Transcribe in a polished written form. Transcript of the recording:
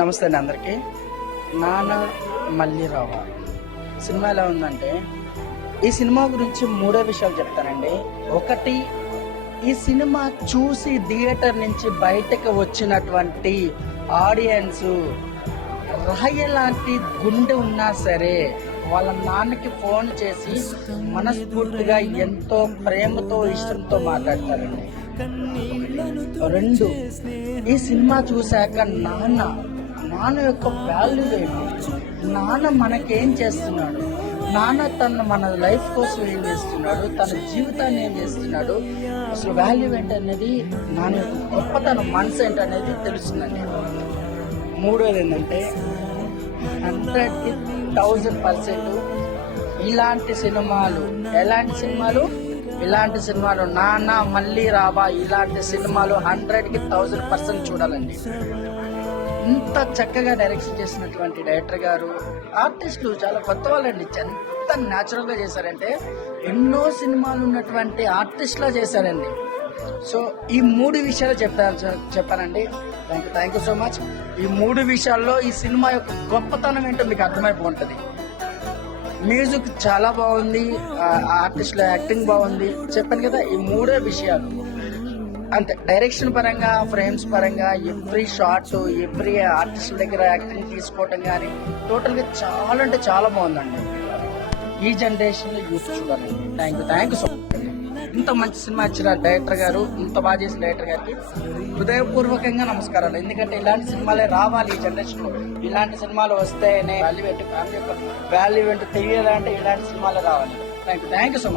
నమస్తే అండి అందరికీ. నాన్న మళ్ళీ రావా సినిమా ఎలా ఉందంటే, ఈ సినిమా గురించి మూడే విషయాలు చెప్తానండి. ఒకటి, ఈ సినిమా చూసి థియేటర్ నుంచి బయటకు వచ్చినటువంటి ఆడియన్స్ రాయ లాంటి గుండె ఉన్నా సరే వాళ్ళ నాన్నకి ఫోన్ చేసి మనస్ఫూర్తిగా ఎంతో ప్రేమతో ఇష్టంతో మాట్లాడతారండి. రెండు, ఈ సినిమా చూశాక నాన్న యొక్క వాల్యూ ఏంటి, నాన్న మనకేం చేస్తున్నాడు, నాన్న మన లైఫ్ కోసం ఏం చేస్తున్నాడు, తన జీవితాన్ని ఏం చేస్తున్నాడు, అసలు వాల్యూ ఏంటనేది, నాన్న యొక్క గొప్పతనం మనసు ఏంటనేది తెలుస్తుందండి. మూడోది ఏంటంటే 100కి 1000% ఇలాంటి సినిమాలు, ఇలాంటి సినిమాలు నాన్న మళ్ళీ రావా ఇలాంటి సినిమాలు 100కి 1000% చూడాలండి. ఇంత చక్కగా డైరెక్షన్ చేసినటువంటి డైరెక్టర్ గారు, ఆర్టిస్టులు చాలా కొత్త వాళ్ళండి. ఎంత న్యాచురల్గా చేశారంటే ఎన్నో సినిమాలు ఉన్నటువంటి ఆర్టిస్ట్లా చేశారండి. సో ఈ 3 విషయాలు చెప్పానండి. Thank you so much. ఈ 3 విషయాల్లో ఈ సినిమా యొక్క గొప్పతనం ఏంటో మీకు అర్థమైపోతుంది. మ్యూజిక్ చాలా బాగుంది, ఆర్టిస్టుల యాక్టింగ్ బాగుంది, చెప్పాను కదా. ఈ 3 విషయాలు అంతే. డైరెక్షన్ పరంగా, ఫ్రేమ్స్ పరంగా, ఎవ్రీ షాట్, ఎవ్రీ ఆర్టిస్ట్ దగ్గర యాక్టింగ్ తీసుకోవటం కానీ టోటల్గా చాలా అంటే చాలా బాగుందండి. ఈ జనరేషన్లో యూత్ చూడాలండి. Thank you so much. ఇంత మంచి సినిమా ఇచ్చిన డైరెక్టర్ గారు, ఇంత బాగా చేసిన డైరెక్టర్ గారికి హృదయపూర్వకంగా నమస్కారాలు. ఎందుకంటే ఇలాంటి సినిమాలే రావాలి ఈ జనరేషన్లో. ఇలాంటి సినిమాలు వస్తేనే వాల్యూ ఏంటి, ఫ్యామిలీ యొక్క వాల్యూ ఏంటో తెలియాలంటే ఇలాంటి సినిమాలే రావాలి. Thank you so much.